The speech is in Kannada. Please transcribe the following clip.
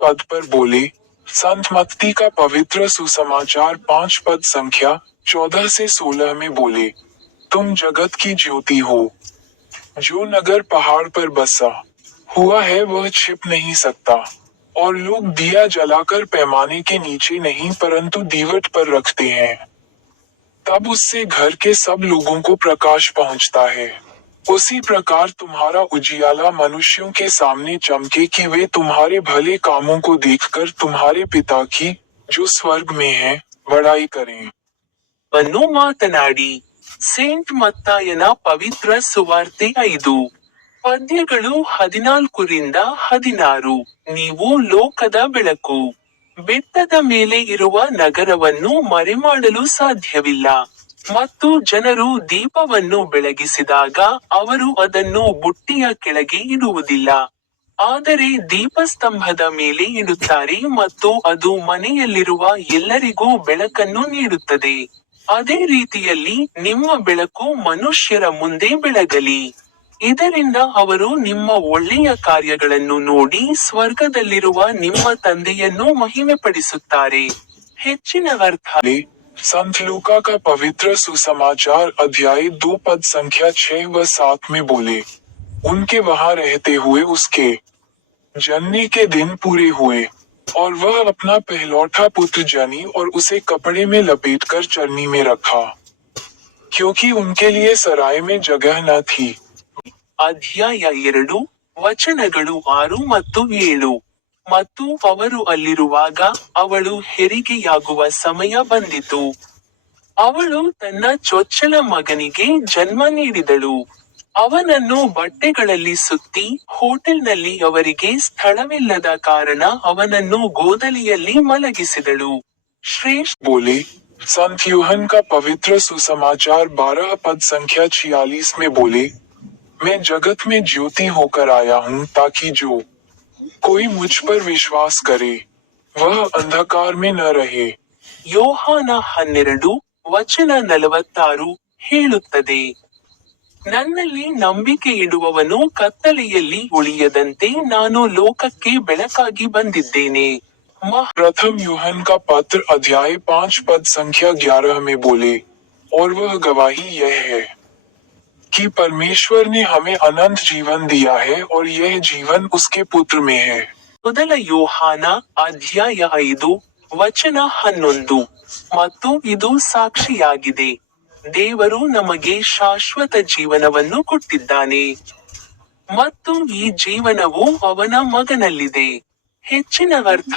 पद पर बोले। संत मत्ती का पवित्र सुसमाचार 5 पद संख्या 14 से 16 में बोले, तुम जगत की ज्योति हो। जो नगर पहाड़ पर बसा हुआ है वह छिप नहीं सकता, और लोग दिया जलाकर पैमाने के नीचे नहीं परंतु दीवट पर रखते हैं, तब उससे घर के सब लोगों को प्रकाश पहुंचता है। उसी प्रकार तुम्हारा उजियाला मनुष्यों के सामने चमके कि वे तुम्हारे भले कामों को देखकर तुम्हारे पिता की, जो स्वर्ग में है, बड़ाई करें। ಅನ್ನು ಮಾತನಾಡಿ. ಸೇಂಟ್ ಮತ್ತಾಯನ ಪವಿತ್ರ ಸುವಾರ್ತೆ 5 ಪದ್ಯಗಳು 14-16. ನೀವು ಲೋಕದ ಬೆಳಕು. ಬೆಟ್ಟದ ಮೇಲೆ ಇರುವ ನಗರವನ್ನು ಮರೆಮಾಡಲು ಸಾಧ್ಯವಿಲ್ಲ. ಮತ್ತು ಜನರು ದೀಪವನ್ನು ಬೆಳಗಿಸಿದಾಗ ಅವರು ಅದನ್ನು ಬುಟ್ಟಿಯ ಕೆಳಗೆ ಇಡುವುದಿಲ್ಲ, ಆದರೆ ದೀಪಸ್ತಂಭದ ಮೇಲೆ ಇಡುತ್ತಾರೆ ಮತ್ತು ಅದು ಮನೆಯಲ್ಲಿರುವ ಎಲ್ಲರಿಗೂ ಬೆಳಕನ್ನು ನೀಡುತ್ತದೆ. ಅದೇ ರೀತಿಯಲ್ಲಿ ನಿಮ್ಮ ಬೆಳಕು ಮನುಷ್ಯರ ಮುಂದೆ ಬೆಳಗಲಿ. ಇದರಿಂದ ಅವರು ನಿಮ್ಮ ಒಳ್ಳೆಯ ಕಾರ್ಯಗಳನ್ನು ನೋಡಿ ಸ್ವರ್ಗದಲ್ಲಿರುವ ನಿಮ್ಮ ತಂದೆಯನ್ನು ಮಹಿಮೆಪಡಿಸುತ್ತಾರೆ. ಹೆಚ್ಚಿನ ಅರ್ಥ. संत लूका का पवित्र सुसमाचार अध्याय 2 पद संख्या 6 व 7 में बोले, उनके वहां रहते हुए उसके जन्ने के दिन पूरे हुए, और वह अपना पहलौठा पुत्र जनी और उसे कपड़े में लपेटकर चरनी में रखा, क्योंकि उनके लिए सराय में जगह न थी। ಅಧ್ಯಾಯ 2 ವಚನಗಳು 6 ಮತ್ತು 7. ಮತ್ತು ಅವರು ಅಲ್ಲಿರುವಾಗ ಅವಳು ಹೆರಿಗೆಯಾಗುವ ಸಮಯ ಬಂದಿತು. ಅವಳು ತನ್ನ ಚೊಚ್ಚಲ ಮಗನಿಗೆ ಜನ್ಮ ನೀಡಿದಳು. ಅವನನ್ನು ಬಟ್ಟೆಗಳಲ್ಲಿ ಸುತ್ತಿ, ಹೋಟೆಲ್ನಲ್ಲಿ ಅವರಿಗೆ ಸ್ಥಳವಿಲ್ಲದ ಕಾರಣ ಅವನನ್ನು ಗೋದಲಿಯಲ್ಲಿ ಮಲಗಿಸಿದಳು. ಶ್ರೇಷ್ಠ. बोले, संत यूहन का पवित्र सुसमाचार 12 पद संख्या 46 में बोले, मैं जगत में ज्योति होकर आया हूँ ताकि जो कोई मुझ पर विश्वास करे वह अंधकार में न रहे. ಯೋಹಾನ 12 ವಚನ 46 ಹೇಳುತ್ತದೆ, ನನ್ನಲ್ಲಿ ನಂಬಿಕೆ ಇಡುವವನು ಕತ್ತಲೆಯಲ್ಲಿ ಉಳಿಯದಂತೆ ನಾನು ಲೋಕಕ್ಕೆ ಬೆಳಕಾಗಿ ಬಂದಿದ್ದೇನೆ. प्रथम यूहन का पत्र अध्याय 5 पद संख्या 11 में बोले, और वह गवाही यह है कि परमेश्वर ने हमें अनंत जीवन दिया है और यह जीवन उसके पुत्र में है. ಮೊದಲ ಯೋಹಾನ ಅಧ್ಯಾಯ 5 ವಚನ 11. ಮತ್ತು ಇದು ಸಾಕ್ಷಿಯಾಗಿದೆ, ದೇವರು ನಮಗೆ ಶಾಶ್ವತ ಜೀವನವನ್ನು ಕೊಟ್ಟಿದ್ದಾನೆ, ಮತ್ತು ಈ ಜೀವನವು ಅವನ ಮಗನಲ್ಲಿದೆ. ಹೆಚ್ಚಿನ ಅರ್ಥ.